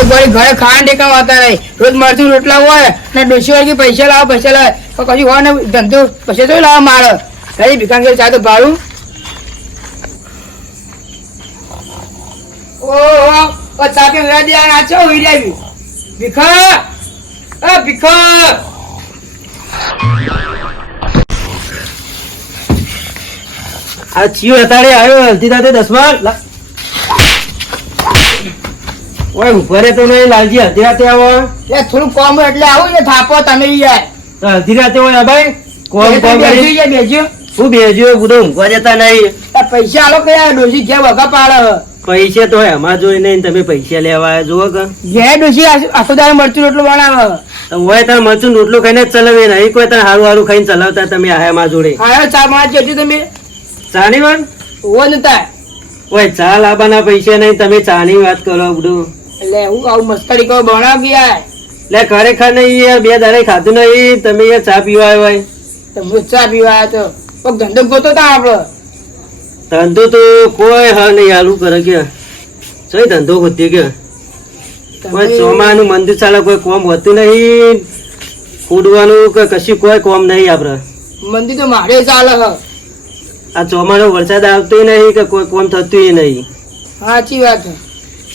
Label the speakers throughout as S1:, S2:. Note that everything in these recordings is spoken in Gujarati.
S1: તો ગળી ઘરે ખાવા ટેકા વાતા નહીં. રોજ મરચું રોટલા હોય ને ડોસી વાળી પૈસા લાવો, પૈસા લાવે. કશું હોય ને ધંધો પૈસા તો લાવો મારો. હજી ભીખાન કે ચા ભાડું? આ ભીખા? આ ભીખા?
S2: આ ચિયો અતારે આવ્યો હલતી દાતે દસમાં ઓય ઉભરે તો નહીં લાલજી અધી રાતે આવો.
S1: એ થોડું કોમ એટલે આવું ને થાપો તમે યાર
S2: અધી રાતે હોય ભાઈ? કોમ કોમ કરી?
S1: જાય, બેસી.
S2: હું બેજો બધું ઊંઘવા જતા નહીં.
S1: પૈસા આલો કયા ડોસી ઘેર વગા પાડે?
S2: પૈસે તો એમાં જોઈ નહીં તમે પૈસા લેવા જુઓ કે.
S1: જે ડોસી આખો દાડો મરચું રોટલો બનાવે?
S2: હોય તાર મરચું રોટલું ખાઈને જ ચલાવે નહીં કોઈ તાર હારું હારું ખાઈને ચલાવતા તમે આયા માર જોડે.
S1: ખાયો ચા માં જજો તમે.
S2: ચાની વાન
S1: ઓ નતા
S2: ઓય ચા લાવવાના પૈસા નહીં તમે ચાની વાત કરો બધું.
S1: એટલે હું આવું મસ્કરી કોઈ ભણાવ ગયા.
S2: એટલે ખરેખર નહીં યાર બે દાડે ખાધું નહીં તમે યાર ચા પીવા આવ્યા હોય.
S1: તમે ચા પીવા આવ્યો તો. કોક ધંધો ગોતો તા આપડે.
S2: ધંધો તો કોઈ હા નહીં આલુ કરે કે. સહી ધંધો ગોતી કે. કોઈ ચોમાનું મંદિર ચાલે કોઈ કોમ હોતું નહીં. કૂદવાનું કે કશું કોઈ કોમ નહીં આપડે.
S1: મંદિર તો મારે ચાલે હ.
S2: આ ચોમાનો વરસાદ આવતો નહીં કે કોઈ કોમ થતું નહીં.
S1: સાચી વાત છે.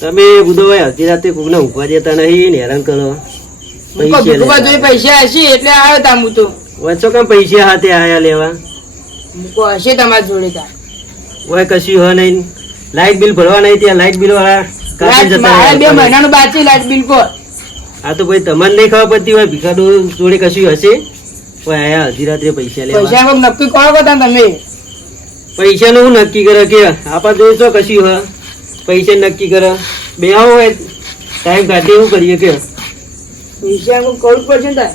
S2: તમે બુધો હોય અડધી રાતે કોકને ઊંઘવા દેતા નહીં ને હેરાન કરો. પૈસા
S1: હશે એટલે આવ્યો તા હું તો.
S2: વચ્ચો કેમ પૈસા હાથે આયા લેવા?
S1: મૂકો હશે તમારી જોડે તા.
S2: ઓય કશું હ નહીં. લાઇટ બિલ ભરવા નહીં ત્યાં લાઇટ બિલ વાળા કાપી જતા બે.
S1: મહિનાનું બાકી લાઇટ બિલ કો
S2: આ તો ભાઈ તમને નહીં ખબર પડતી હોય ભીખાડો જોડે કશું હશે? ઓય આયા અડધી રાત્રે પૈસા લેવા.
S1: પૈસા કોક નક્કી કરો તમે.
S2: પૈસા નું નક્કી કરે કે આપા જોઈ તો કશું હ પૈસા નક્કી કરે. બે આવો હોય ટાઈમ કાઢી એવું કરીએ કે?
S1: પૈસા હું કરવું પડશે ને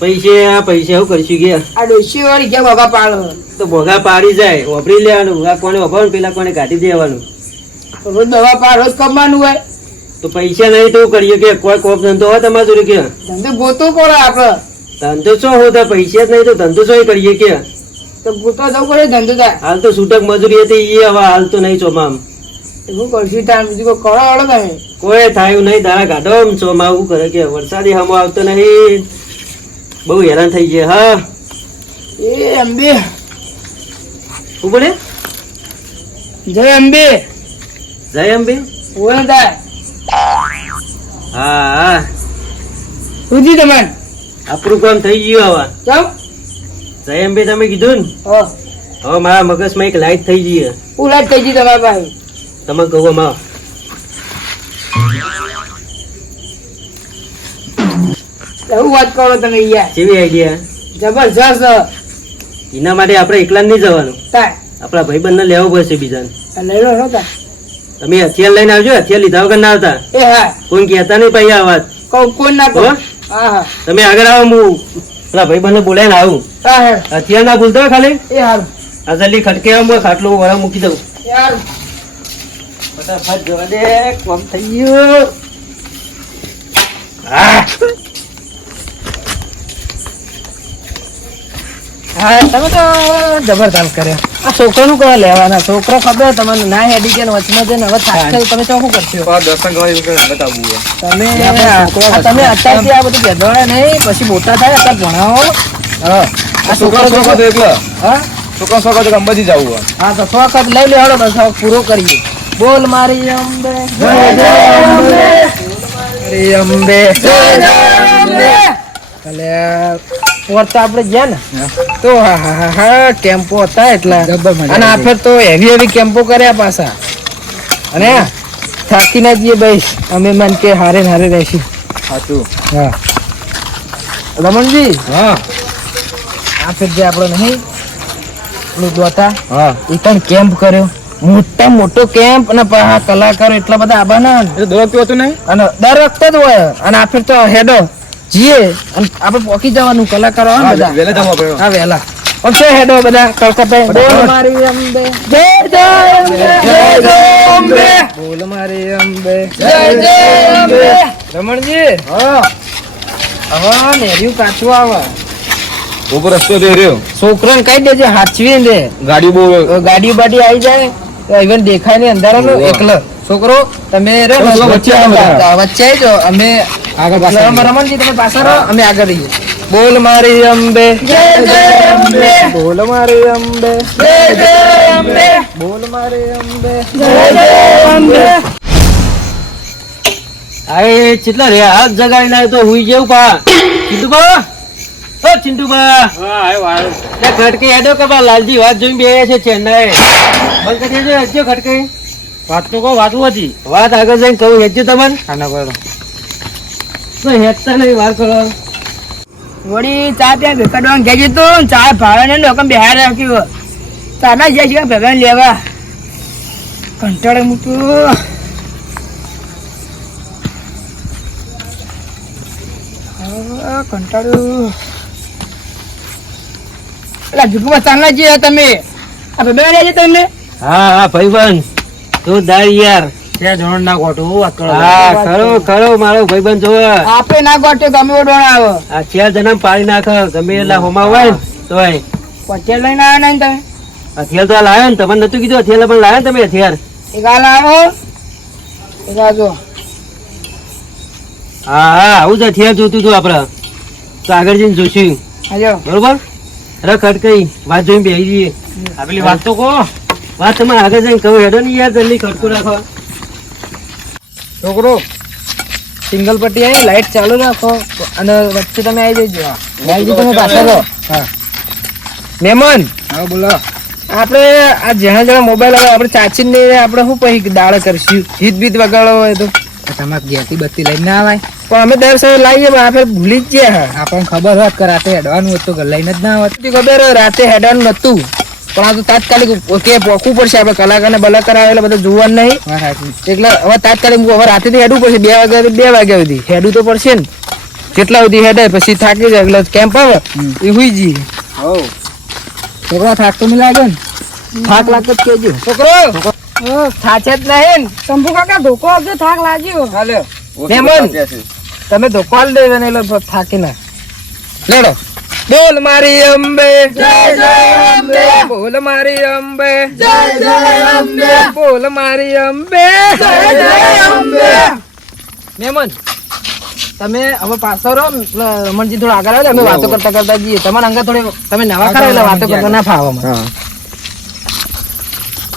S1: પૈસે
S2: પૈસા પૈસા એવું કરશું કે?
S1: આ ડોસી વાળી ગયા ભોગા પાડો?
S2: તો ભોગા પાડી જાય વાપરી લેવાનું. ભોગા કોને વાપરવાનું? પેલા કોને કાઢી દેવાનું?
S1: રોજ દવા પાડ રોજ કમાવાનું હોય.
S2: તો પૈસા નહીં તો એવું કરીએ કે? કોઈ કોપ ધંધો હોય તમારે જોડે કે?
S1: ધંધો ગોતો પડે આપડે.
S2: ધંધો શું હોતા પૈસા જ નહીં તો ધંધો શું કરીએ કે?
S1: તો ગોતો જવું પડે ધંધો થાય
S2: હાલ તો છૂટક મજૂરી હતી એ હવે હાલ તો નહીં ચોમામ.
S1: શું કરશું તાર બીજું કોઈ કરો હળો તમે
S2: કોઈ થાયું નહીં દાણા એમ છો. માં એવું કરે કે વરસાદી હમો આવતો નહીં. બહુ હેરાન થઈ ગયા હા.
S1: એ અંબે.
S2: શું બોલે?
S1: જય અંબે.
S2: જય અંબે?
S1: ને તાર.
S2: હા હા.
S1: સુધી તમે
S2: આપણું કામ થઈ ગયું હવે.
S1: ચાલ
S2: જય અંબે તમે કીધું ને?
S1: હો.
S2: હવે મારા મગજમાં એક લાઈટ થઈ ગઈ છે.
S1: લાઈટ થઈ ગઈ તમારા પાસે?
S2: તમે કહો માં
S1: એવું વાત કરો તમે યાર
S2: કેવી આઈડિયા
S1: જબરજસ્ત
S2: એના માટે આપણે એકલા નહીં જવાનું આપણા ભાઈબંધને લેવો પડશે બીજાને
S1: લઈ લો હળો
S2: તમે હથિયાર લઈને આવજો હથિયાર લીધા વગર ના આવતા
S1: એ હા
S2: કોઈ કહેતા નહીં પછી આ વાત
S1: કહું કોણ ના કહો
S2: હા
S1: હા
S2: તમે આગળ આવો હું પેલા ભાઈબંધને બોલાવીને આવું હથિયાર ના ભૂલતો હોય ખાલી
S1: એ હારું
S2: આ જલ્દી ખટકે આવું ખાટલું વળા મૂકી દઉં
S1: હારું
S2: ફટાફટ જવા દે કોમ થઈ ગયું. હા.
S1: તમે તો જબરદસ્ત કર્યો. આ છોકરાનું કયા લેવાના? છોકરો ખબર તમને ના હેડી કે વચમાં જઈને હવે થાક તમે તો શું કરશો?
S3: દર્શન કરવા બતાવવું
S1: તમે આ તમે અત્યારથી આ બધું ભેદવાડા નહીં પછી મોટા થાય અત્યારે ભણાવો. હા. આ
S3: છોકરા
S1: છોકરો હા?
S3: અંબાજી જવું
S1: હા તો શોખ લઈ લેવાનો પૂરો કરીએ. બોલ મારી અંબે. જય જય અંબે. મારી અંબે. જય જય અંબે. એટલે તો આપણે ગયા ને? તો હા હા હા ટેમ્પો હતા એટલા. અને આ તો હેવી હેવી કેમ્પો કર્યા પાછા. અને થાકી ના જઈએ ભાઈ અમે મન કે હારે ને હારે રહેશું
S3: સાચું
S1: હા. રમણજી?
S3: હા.
S1: આ ફેર જે આપણો નહીં દોતા
S3: હા.
S1: એ પણ કેમ્પ કર્યો. મોટા મોટો કેમ્પ અને આ કલાકારો એટલા બધા આબાના ને.
S3: એ દોડતું હતું નહીં?
S1: અને દર વખતે જ હોય. અને આ ફેર તો હેડો જીએ. અને આપણે પોકી જવાનું કલાકારો આવે બધા.
S3: વહેલા જવા
S1: હા વેલા પણ છે હેડો બધા કલકત્તા બોલ. મારી અંબે. જય જય અંબે. જય જય અંબે. બોલ મારી અંબે. જય જય અંબે. રમણજી. હા. હવે નેર્યું કાચું આવે.
S3: ઉપર રસ્તો દે રહ્યો.
S1: છોકરાને કહી દેજે હાચવી દે.
S3: ગાડી બહુ
S1: ગાડી બાડી આવી જાય. ઇવન દેખાય નહીં અંધારાનો એકલો. છોકરો તમે રહો
S3: વચ્ચે
S1: વચ્ચે આવજો અમે
S3: આગળ પાછળ
S1: રમણજી તમે પાછળ રહો અમે આગળ રહીએ. બોલ મારી અંબે. જય જય અંબે. બોલ મારી અંબે. જય જય અંબે. બોલ મારી અંબે. જય જય અંબે.
S2: આ કેટલા રે હાથ જગાડીને ના તો હુઈ જેવું પા. ચિંટુબા? ઓ ચિંટુબા. લે ખટકે હેડો કે બા લાલજી વાત જોઈને બે છે ચેન્નાઈ. બંધ કરી દેજો હેડજો ખટકે વાત તો કહો વાતું હતી. વાત આગળ જઈને કહું હેડજો
S1: તમારે?
S2: તો હેડતા નહીં વાર કરો.
S4: વળી ચા ત્યાં જતો ચા ભાવે ને લોકો બહાર રાખ્યું ના જાય છે ભેગા લેવા. કંટાળે મૂકું કંટાળ્યું એટલે જુગમાં ચા ના જઈએ તમે. આ ભેગા લેજે તમે તમને?
S2: હા હા ભાઈબંધ. તો દાઈ યાર.
S1: ત્યાં જણ ના કરો.
S2: હા ખરો ખરો મારો ભાઈબંધ જોવે.
S4: આપે ના ગોટે ગમે ડોણ આવે
S2: આ ચાર જણા પાડી નાખે. ગમે એટલા હોમા. હોય તોય.
S4: પચેલ લઈને આવ્યા ને તમે?
S2: હથિયાર તો આ લાવ્યો ને તમને નતું કીધું? હથિયાર પણ લાવ્યો તમે હથિયાર
S4: એક હાલ આવો એક આ જો.
S2: હા હા આવું જ હથિયાર જોતું હતું આપડે તો આગળ જઈને જોશું બરોબર? અરે ખટકઈ વાત જોઈને બેસી જઈએ. આ પેલી વાત તો કહો. વાત તમે આગળ જઈને કહું હેડો ને યાર જલ્દી ખટકો રાખો.
S1: છોકરો સિંગલ પટ્ટી આવી લાઈટ ચાલુ રાખો અને વચ્ચે તમે આવી જજો. લાઈટ તમે પાછળ લો હા. મહેમાન
S3: હા બોલો.
S1: આપણે આ જણા જણા મોબાઈલ આવે આપણે ચાચી ને આપણે શું પછી દાળ કરશું? ગીત બીત વગાડો હોય તો.
S4: તમારે ઘેરથી બત્તી લઈને ના આવે
S1: પણ અમે દર સમય લાવીએ પણ આપણે ભૂલી જ ગયા.
S4: આપણને ખબર હોત કે રાતે હેડવાનું હતું તો લઈને જ ના હોત
S1: ખબર હોય, રાતે હેડવાનું નતું. પણ આ તો તાત્કાલિક કે પોખવું પડશે. આપણે કલાકારને બલાકાર આવે એટલે બધું જોવાનું નહીં. એટલે હવે તાત્કાલિક હવે રાતેથી હેડવું પડશે. બે વાગ્યા બે વાગ્યા સુધી. હેડવું તો પડશે ને. કેટલા સુધી હેડે પછી થાકી જાય. એટલે કેમ્પ આવે. એ હુઈ જઈએ.
S4: છોકરા થાક તો નહીં લાગે ને?
S1: થાક લાગે તો કેજો છોકરો! થાચે જ નહીં
S4: શંભુ કાકા ધોકો આપજો. થાક લાગ્યો.
S1: હાલો. તમે ધોકો આલી દેજો ને એટલે થાકી ના. લેડો. બોલ મારી અંબે. જય જય અંબે. બોલ મારી અંબે. જય જય અંબે. બોલ મારી અંબે. જય જય અંબે. મેમન તમે હવે પાછો રહો. રમણજી થોડા આગળ આવે અમે વાતો કરતા કરતા જઈએ. તમારા અંગે થોડી તમે નવા ખરા એટલે વાતો કરતા ના ફાવે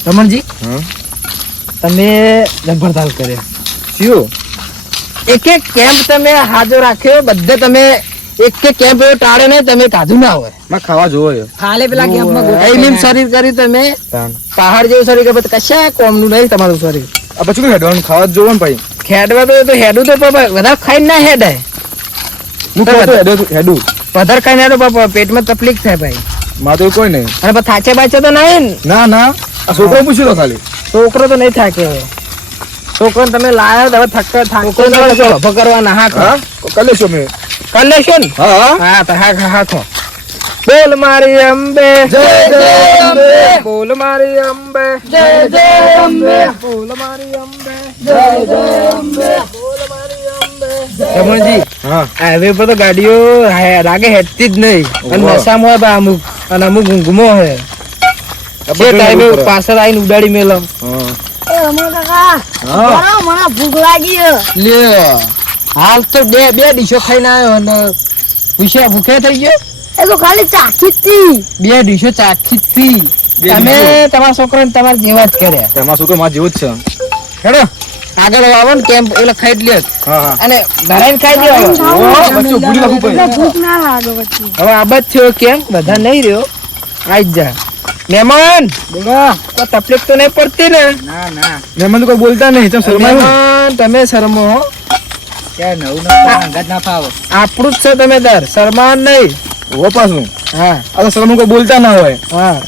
S1: રમણજી તમે જબરદસ્ત કર્યો.
S3: શું?
S1: એક એક કેમ્પ તમે હાજર રાખ્યો બધે તમે એક કે કેમ્પ એવો ટાળે નહીં તમે કાઢું ના હોય.
S3: માં ખાવા જોવો
S4: ખાલે પેલા કેમ્પમાં
S1: એલીમ શરીર કરી તમે પહાડ જેવું શરીર કરી કશા કોમનું નહીં તમારું શરીર?
S3: આ પછી હેડવાનું? ખાવા જોવો ને ભાઈ
S1: ખેડવા તો તો હેડું તો પાપા વધારે ખાઈને ના હેડાય.
S3: હું ખાતો હેડું હેડું.
S1: વધારે ખાઈને હેડો પાપા પેટમાં તકલીફ થાય ભાઈ.
S3: માં તો કોઈ નહીં.
S1: અને થાચે બાચે તો નહીં ના.
S3: ના આ છોકરો પૂછ્યો તો ખાલી.
S1: છોકરો તો નહીં થાકે. છોકરો તમે લાયા તો હવે થક થાકો ઊભો કરવા ના હા?
S3: હા મેં.
S1: કરી લેશો ને
S3: હા હા.
S1: હા તો હા હા હા બોલ મારી અંબે. જય જય અંબે. બોલ મારી અંબે. જય જય અંબે. બોલ મારી અંબે. જય જય અંબે. બોલ મારી અંબે. રમણજી
S3: હા.
S1: હાઈવે પર તો ગાડીઓ હે- રાગે હેડતી જ નહીં. અને. નશામાં હોય બા અમુક અને અમુક ઊંઘમાં
S3: આ
S1: જે ટાઈમે પાછળ આવીને ઉડાડી મેલમ
S3: હા.
S4: કાકા
S3: હા.
S4: મને ભૂખ લાગી
S1: લે. હાલ તો બે બે ડીશો ખાઈને આવ્યો અને ભૂખ્યા ભૂખ્યા થઈ ગયો?
S4: એ તો ખાલી ચાખી હતી
S1: બે ડીશો ચાખી
S3: હતી
S1: તમે તમારા છોકરાને તમારા જેવા જ કર્યા.
S3: તમારા છોકરો મારા જેવો જ છે.
S1: હેડો. આગળ આવો ને કેમ્પ એટલે ખાઈ
S3: હા
S1: અને ભરાઈને ખાઈ લ્યો હવે.
S3: ઓહો, ભૂલી નાખું
S4: એટલે ભૂખ ના લાગે પછી.
S1: હવે આ બધ થયો કેમ? બધા નહીં રહ્યો. આઈ જ મહેમાન! તકલીફ તો નહીં પડતી ને.
S4: ના ના.
S3: મહેમાન તો કોઈ બોલતા નહીં. તમે શરમાયું
S1: તમે શરમો હો
S4: નવું નવું અંગત ના ફાવો.
S1: આપણું જ છે તમે દર. શરમાન નહીં.
S3: ઓહો પાછું.
S1: હા.
S3: તો શરમ કોઈ બોલતા ના હોય.
S1: હા.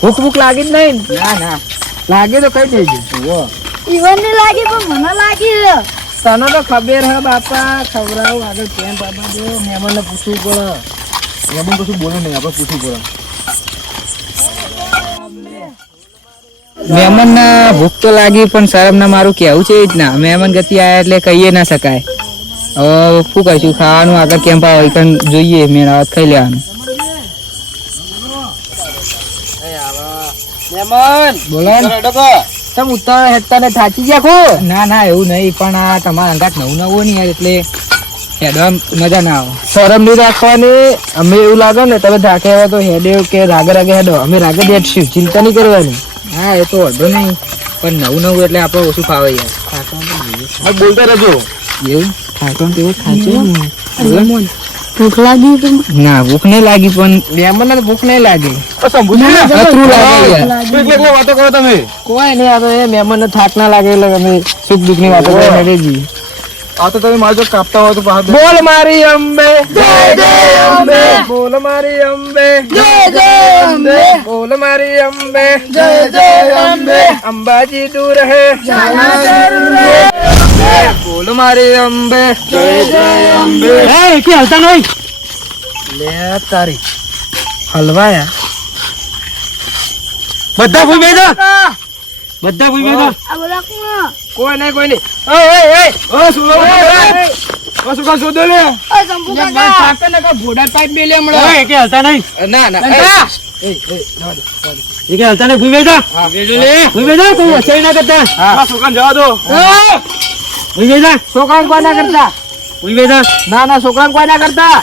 S1: ભૂખ ભૂખ લાગી જ નહીં ને?
S4: ના
S1: લાગે તો કઈ થઈ ગયું. દેજો
S4: ઈવન ને લાગી પણ મને લાગી. છે.
S1: તને તો ખબર હે બાપા ખવડાવું આગળ. કેમ બાપા જો મહેમાનને પૂછવું પડે.
S3: મહેમાન કશું બોલે નહીં આપણે પૂછવું પડે.
S4: મહેમાન ના ભૂખ તો લાગી પણ શરમ ના મારું કેવું છે એ જ ના. મહેમાન ગતિ આવ્યા એટલે કહીએ ના શકાય. હવે શું કહીશું ખાવાનું આગળ કેમ પાવ એકન જોઈએ. મેળાવત ખાઈ લેવાનું. બોલો
S1: તમે ઉતાર હેડતા થાચી ગયા ખો?
S2: ના ના એવું નહીં. પણ આ તમારા અંગાત નવું નવું નહીં એટલે હેડવા મજા ના આવે.
S1: શરમ નહીં રાખવાની. અમે એવું લાગે ને તમે આવ્યા તો હેડે કે રાગે રાગે હેડો. અમે રાગે જ હેડશું ચિંતા નહીં કરવાની.
S2: હા એ તો વાંધો નહીં. પણ નવું નવું એટલે આપણે ઓછું ફાવે યાર.
S3: બોલતા રહેજો.
S2: એવું? ખાતો તેવું એવું
S4: ભૂખ લાગી
S2: ના ભૂખ નહીં લાગી પણ
S1: મહેમાનને ભૂખ નહીં લાગે.
S3: વાતો કરો તમે.
S1: કોઈ નહીં આ તો એ મહેમાનને થાક ના લાગે એટલે અમે સુખ દુઃખની વાતો કરી
S3: આ તો તમે મારે જો કાપતા હોય તો બહાર
S1: બોલ મારી અંબે. જય જય અંબે. બોલ મારી અંબે. જય જય અંબે. બોલ મારી અંબે. જય જય અંબે. અંબાજી દૂર હે. બોલ મારી અંબે. જય જય અંબે.
S2: એ કે હલતા નહીં
S1: લે તારી હલવાયા.
S2: બધા ભૂઈ બેઠા બધા બેઠા
S4: આ
S1: કોઈ નહીં કોઈ નહીં. ઓય ઓય ઓય
S3: ઓ સુગા ઓ સુગા શોધો લે.
S4: ઓય શંભુ કાકા.
S1: થાકે ને કા ભોડા પાઇપ મેલે હમણાં.
S2: એ કે હલતા નહીં?
S1: ના એ એ
S2: એ કે હલતા નહીં? ભૂઈ બેઠા
S1: હા.
S2: ભૂઈ બેઠા તું વસાઈ ના કરતા?
S3: જવા દો?
S2: ભૂઈ
S1: છોકરાને કોઈ ના કરતા?
S2: ભૂઈ
S1: ના ના કોઈ ના કરતા?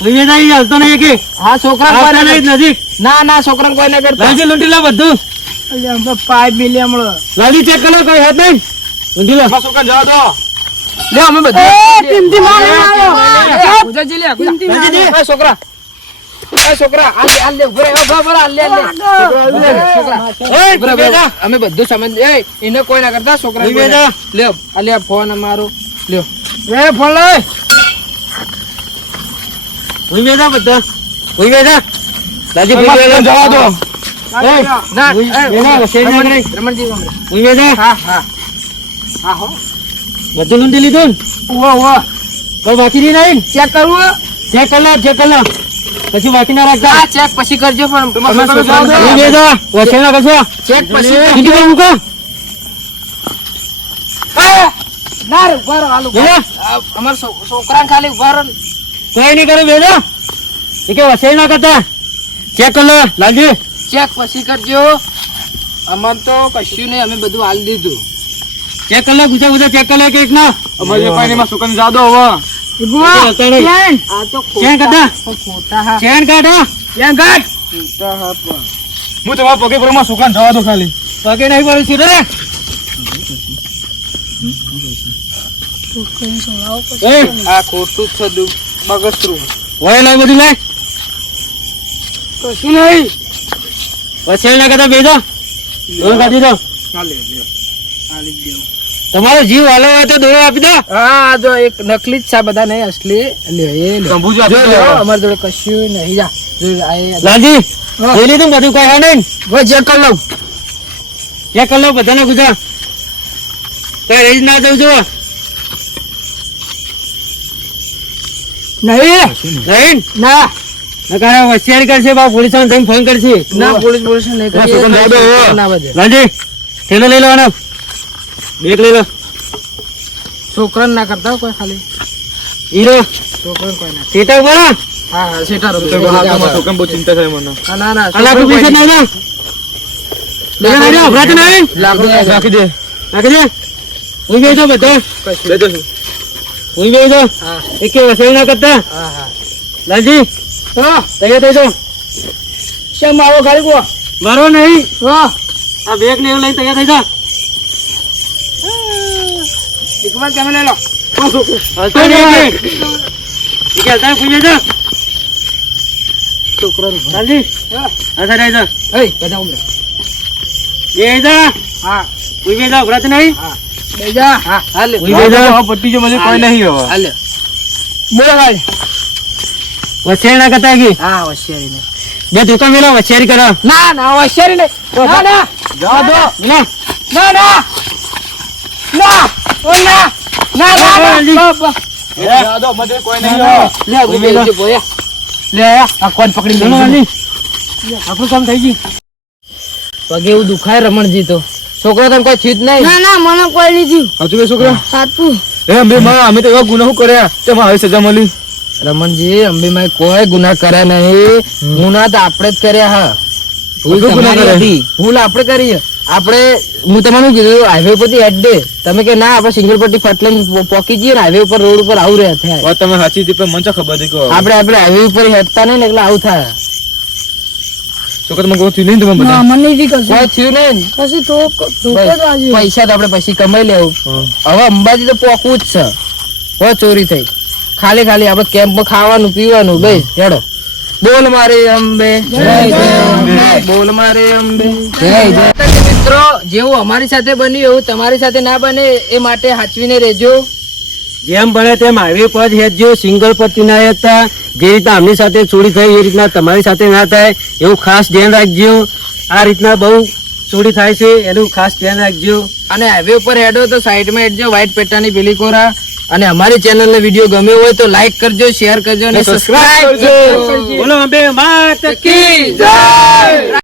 S2: ભૂઈ એ હલતો નહીં કે
S1: હા છોકરા કોઈ ના.
S2: નજીક?
S1: ના ના છોકરા કોઈ ના કરતા.
S2: લાલજી લૂંટી લા બધું.
S4: અલ્યા હમણાં પાઇપ મિલે હમણાં.
S2: લાલજી ચેક કરો કોઈ હાથ નહીં? લૂંટી લો.
S3: સુગા જવા દો.
S1: લે અમે બધું.
S4: એ ટીમથી મારે આવ્યો
S1: ગુજાજી લે
S4: ટીમથી.
S1: એ છોકરા. અમે બધું સમજ એને કોઈ ના કરતા છોકરા લ્યો આ ફોન અમારો. લ્યો. એ ફોન લઈ.
S2: ભૂઈ બેઠા બધા. ભૂઈ બેઠા. બેઠા
S3: જવા દો.
S2: બધું લૂંટી લીધું. કોઈ બાકી નહીં
S1: ચેક કરવું
S2: ચેક કરી લો ચેક કરી લો પછી બાકી ના રાખતા
S1: ચેક પછી કરજો પણ ચેક પછી
S2: મૂકો
S1: ના રે ઊભા રહો, હાલ અમારા છોકરાને ખાલી ઊભા રહો ને.
S2: કોઈ નહીં કરે બેઠા એ કે વસાઈ ના કરતા ચેક કરો લાલજી
S1: ચેક પછી કરજો. અમાર તો કશું નહીં અમે બધું હાલ દીધું.
S2: ચેક કર લો ગુજા ગુજા ચેક કર લો એક ના
S3: અમારે પાણી માં સુકન જાદો હવે.
S2: નહીં.
S1: હા.
S3: તમારા પગે પરમાં જવા દો ખાલી.
S2: પગે નહીં છું રે.
S1: આ ખોટું છે દુ બગસરું.
S2: વય લાય બધું લાય
S4: કશું નહીં.
S2: વસાઈ કરતા બેઠા દોરો કાઢી દો તમારો જીવ હાલો હોય તો દોરો આપી દો.
S1: હા જો એક નકલી જ છે બધા નહીં અસલી. લ્યો એ અમારી જોડે કશું નહીં. જા.
S2: લાલજી જોઈ લીધું બધું કઈ હા નહીં.
S1: હવે ચેક કરી લઉં.
S2: ચેક કરી લઉં બધાને ગુજા કઈ રહી જ ના જવું જો
S4: નહીં.
S2: નહીં
S1: ના.
S2: નકારા હોશિયારી કરશે બા પોલીસ વાળાને તમે ફોન કરશે.
S1: ના પોલીસ પોલીસ નહીં
S3: જવા દો,
S1: ના બધે
S2: લાલજી થેલો લઈ લો આનો. બેગ લઈ લો.
S1: છોકરા ના કરતા કોઈ ખાલી.
S2: હીરો.
S1: છોકરા કોઈ ના.
S2: ઉપર આ.
S1: હા હા સેટારો
S3: તમારા છોકરાને બહુ ચિંતા થાય મને?
S1: ના ના
S2: આ લાખ રૂપિયા છે ના લેવા ના જાઓ, ના નહીં
S1: લાકડું
S3: રાખી દે.
S2: રાખી દે. હું બેસો બધા.
S3: છું.
S2: હું બેસો
S1: હા.
S2: એક કે વસાઈ ના કરતા.
S1: હા હા.
S2: લાલજી
S1: હા
S2: તૈયાર થઈ જાઉં
S1: કેમ મારો ખાલી કો
S2: મારો નહીં.
S1: હા.
S2: આ બેગ ને એવું લઈને તૈયાર થઈ જા.
S1: એક વાર તમે લઈ લો.
S2: નહીં આવી
S1: બધા ઉમરે.
S2: એ જા.
S1: હા. બેજા હા. હાલે
S2: ફૂઈ બેસો
S3: પટ્ટી જો મને કોઈ નહીં હવે.
S1: હાલે બોલો ભાઈ.
S2: વસાઈ ના કરતા કી?
S1: હા હોશિયારી ને
S2: બે દુકાન મેલા વસારી કરો.
S1: ના ના હોશિયારી ને ના ના.
S3: જવા દો
S2: ના
S1: ના ના. ના. ઓ ના. ના ના ના.
S3: જવા દો મજે કોઈ નહીં
S1: લે ઊભી લે બોયા લે આ કોણ પકડી લે
S2: આપણું કામ થઈ ગયું.
S1: પગે એવું દુખાય રમણજી તો. છોકરો તને કોઈ થયું નહીં?
S4: ના ના મને કોઈ નહીં થયું.
S3: હતું કે છોકરા?
S4: સાચું.
S3: એ અમે માં અમે તો એવા ગુનાહો કર્યા તેમાં હવે સજા મળી.
S1: રમણજી અંબીમાં કોઈ ગુના કર્યા નહીં. ગુના તો આપણે જ કર્યા હા. ભૂલ
S3: આપણે ગુના
S1: તમારી ભૂલ આપણે કરી. આપણે હું તમને કીધું? હાઈવે પરથી હેડ દે. તમે કે ના આપણે સિંગલ પટ્ટી ફટલાઈને પોકી જઈએ ને હાઈવે ઉપર રોડ ઉપર આવું રહ્યા થાય.
S3: તમે સાચી હતી પણ મને તો ખબર હતી
S1: આપણે આપણે હાઈવે ઉપર હેડતા નહીં ને એટલે આવું થાય. પૈસા તો આપડે પછી કમાઈ લેવું. હવે અંબાજી તો પોકવું જ છે. ચોરી થઈ. ખાલી ખાલી આપણે કેમ્પમાં ખાવાનું પીવાનું ભાઈ ચડો બોલ મારે અંબે. બોલ મારે અંબે. મિત્રો જેવું અમારી સાથે બન્યું એવું તમારી સાથે ના બને એ માટે હાચવીને રહેજો.
S2: જેમ ભણે તેમ હાઈવે પર હેજો હેડજો સિંગલ પટ્ટી ના હેડતા જે રીતના અમની સાથે ચોરી થઈ એ રીતના તમારી સાથે ના થાય. એવું ખાસ ધ્યાન રાખજો. આ રીતના બહુ ચોરી થાય છે એનું ખાસ ધ્યાન રાખજો.
S1: અને હાઈવે ઉપર હેડો તો સાઈડમાં હેડજો વ્હાઈટ પેટાની પેલી કોરા. અને અમારી ચેનલ ને વીડિયો ગમ્યો હોય તો લાઈક કરજો શેર કરજો અને સબસ્ક્રાઇબ કરજો.
S2: બોલો અંબે માત કી જય!